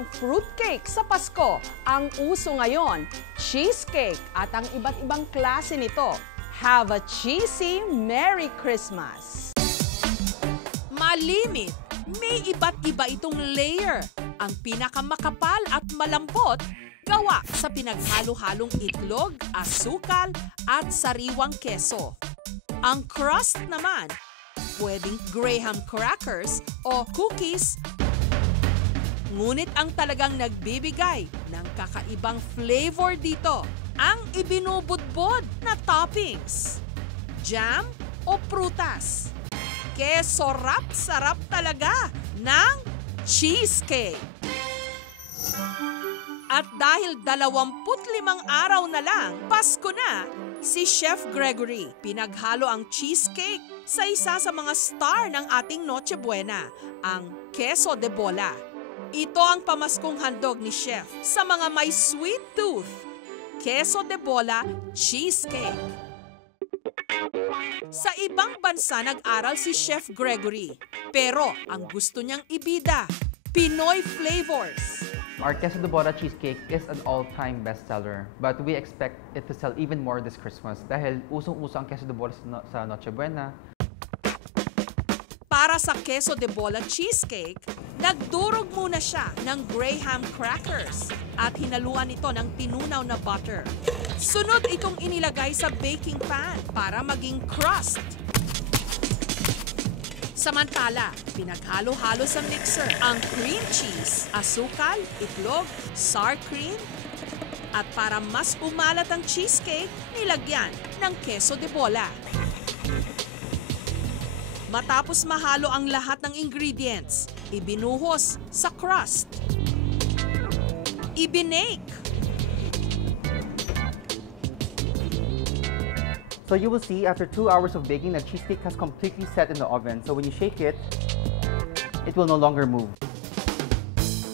ang fruitcake sa Pasko. Ang uso ngayon, cheesecake at ang iba't ibang klase nito. Have a cheesy Merry Christmas! Malimit, may iba't iba itong layer. Ang pinakamakapal at malambot, gawa sa pinaghalo-halong itlog, asukal at sariwang keso. Ang crust naman, pwedeng graham crackers o cookies. Ngunit ang talagang nagbibigay ng kakaibang flavor dito, ang ibinubudbod na toppings. Jam o prutas. Sarap talaga ng cheesecake. At dahil 25 araw na lang, Pasko na, si Chef Gregory pinaghalo ang cheesecake sa isa sa mga star ng ating Noche Buena, ang queso de bola. Ito ang pamaskong handog ni Chef sa mga may sweet tooth. Queso de bola cheesecake. Sa ibang bansa nag-aral si Chef Gregory, pero ang gusto niyang ibida, Pinoy flavors. Our queso de bola cheesecake is an all-time bestseller, but we expect it to sell even more this Christmas dahil usong-uso ang queso de bola sa Noche Buena. Para sa queso de bola cheesecake, nagdurog muna siya ng graham crackers at hinaluan ito ng tinunaw na butter. Sunod itong inilagay sa baking pan para maging crust. Samantala, pinaghalo-halo sa mixer ang cream cheese, asukal, itlog, sour cream, at para mas umalat ang cheesecake, nilagyan ng queso de bola. Matapos mahalo ang lahat ng ingredients, ibinuhos sa crust. Ibinake. So you will see after 2 hours of baking, the cheesecake has completely set in the oven. So when you shake it, it will no longer move.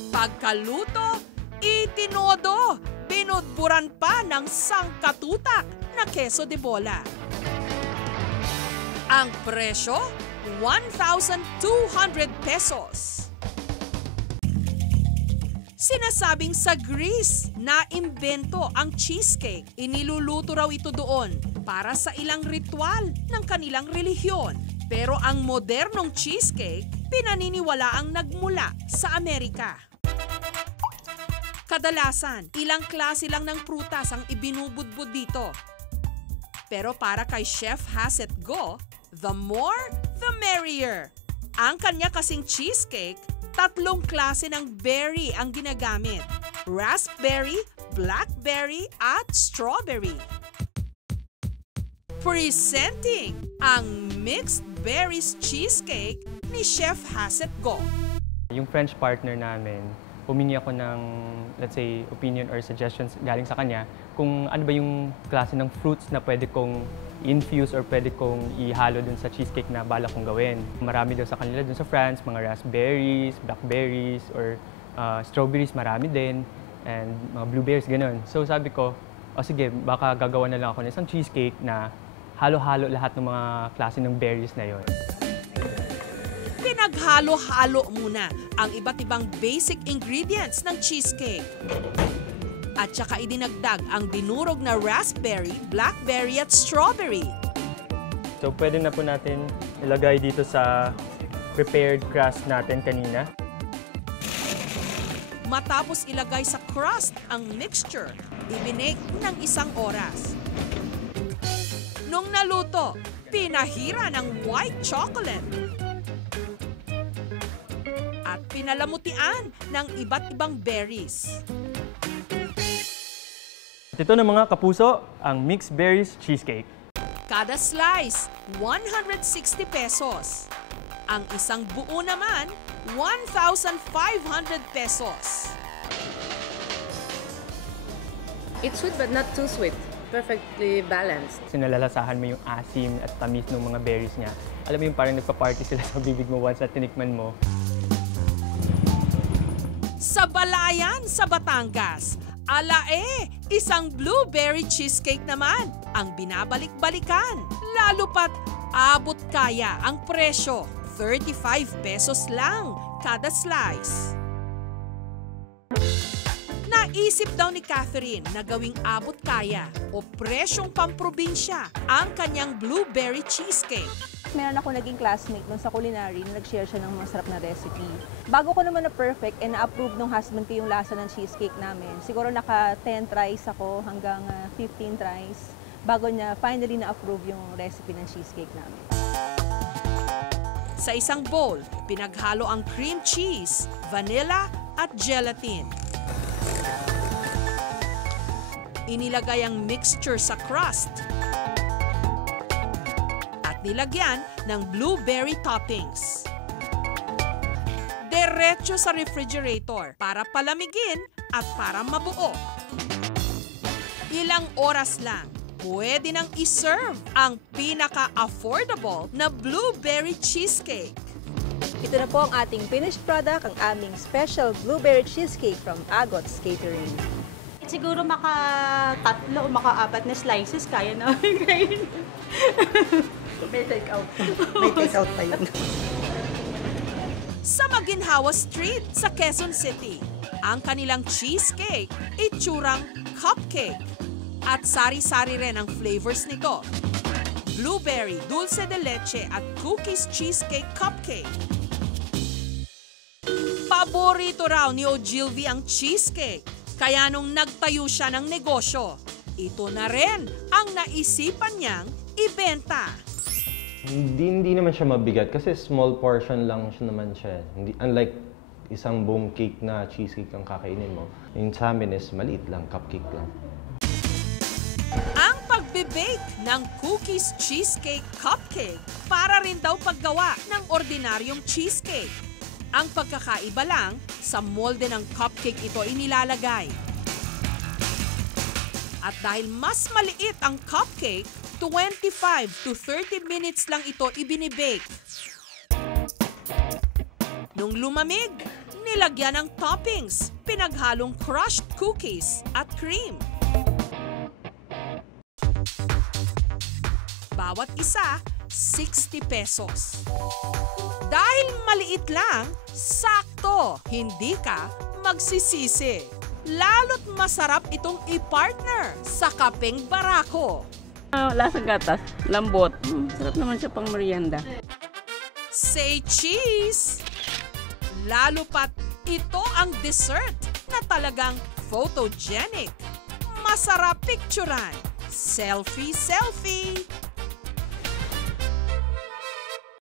Pagkaluto, itinodo, binudburan pa ng sangkatutak na queso de bola. Ang presyo, 1,200 pesos. Sinasabing sa Greece na imbento ang cheesecake. Iniluluto raw ito doon para sa ilang ritual ng kanilang relihiyon. Pero ang modernong cheesecake, pinaniniwalaang nagmula sa Amerika. Kadalasan, ilang klase lang ng prutas ang ibinubudbud dito. Pero para kay Chef Hassett Go, the more, the merrier. Ang kanya kasing cheesecake, 3 klase ng berry ang ginagamit. Raspberry, blackberry, at strawberry. Presenting ang mixed berries cheesecake ni Chef Hassett Go. Yung French partner namin, humingi ako ng, let's say, opinion or suggestions galing sa kanya kung ano ba yung klase ng fruits na pwede kong infuse or pwede kong ihalo dun sa cheesecake na balak kong gawin. Marami daw sa kanila dun sa France, mga raspberries, blackberries, or strawberries, marami din, and mga blueberries, ganun. So sabi ko, o sige, baka gagawa na lang ako ng isang cheesecake na halo-halo lahat ng mga klase ng berries na yon. Pinaghalo-halo muna ang iba't ibang basic ingredients ng cheesecake. At saka idinagdag ang dinurog na raspberry, blackberry at strawberry. So pwede na po natin ilagay dito sa prepared crust natin kanina. Matapos ilagay sa crust ang mixture, ibinake ng 1 oras. Nung naluto, pinahira ng white chocolate. At pinalamutian ng iba't ibang berries. Ito na mga kapuso, ang mixed berries cheesecake. Kada slice, 160 pesos. Ang isang buo naman, 1,500 pesos. It's sweet but not too sweet. Perfectly balanced. Sinalalasahan mo yung asim at tamis ng mga berries niya. Alam mo yung parang nagpa-party sila sa bibig mo once na tinikman mo. Sa Balayan sa Batangas, isang blueberry cheesecake naman ang binabalik-balikan. Lalo pat abot kaya ang presyo, 35 pesos lang kada slice. Naisip daw ni Catherine na gawing abot kaya o presyong pamprobinsya ang kanyang blueberry cheesecake. Meron ako naging classmate nun sa culinary na nag-share siya ng masarap na recipe. Bago ko naman na perfect and na-approve ng husband ko yung lasa ng cheesecake namin. Siguro naka 10 tries ako hanggang 15 tries bago niya finally na-approve yung recipe ng cheesecake namin. Sa isang bowl, pinaghalo ang cream cheese, vanilla at gelatin. Inilagay ang mixture sa crust at nilagyan ng blueberry toppings. Diretso sa refrigerator para palamigin at para mabuo. Ilang oras lang, pwede nang iserve ang pinaka-affordable na blueberry cheesecake. Ito na po ang ating finished product, ang aming special blueberry cheesecake from Agots Catering. Siguro maka-3 o maka-4 na slices, kaya namin kainin. May take out. May take out pa yun. Sa Maginhawa Street sa Quezon City, ang kanilang cheesecake itsurang cupcake. At sari-sari rin ang flavors nito. Blueberry, dulce de leche at cookies cheesecake cupcake. Paborito raw ni Ogilvy ang cheesecake. Kaya nung nagtayo siya ng negosyo, ito na rin ang naisipan niyang ibenta. Hindi naman siya mabigat kasi small portion lang siya naman siya. Unlike isang buong cake na cheesecake ang kakainin mo, yung sa amin is maliit lang, cupcake lang. Ang pagbe-bake ng cookies cheesecake cupcake para rin daw paggawa ng ordinaryong cheesecake. Ang pagkakaiba lang, sa molde ng cupcake ito inilalagay. At dahil mas maliit ang cupcake, 25 to 30 minutes lang ito ibinibake. Nung lumamig, nilagyan ng toppings, pinaghalong crushed cookies at cream. Bawat isa, 60 pesos. Dahil maliit lang, sakto, hindi ka magsisisi. Lalo't masarap itong i-partner sa kapeng barako. Lasang gatas, lambot. Sarap naman siya pang merienda. Say cheese! Lalo pat ito ang dessert na talagang photogenic. Masarap picturean. Selfie, selfie!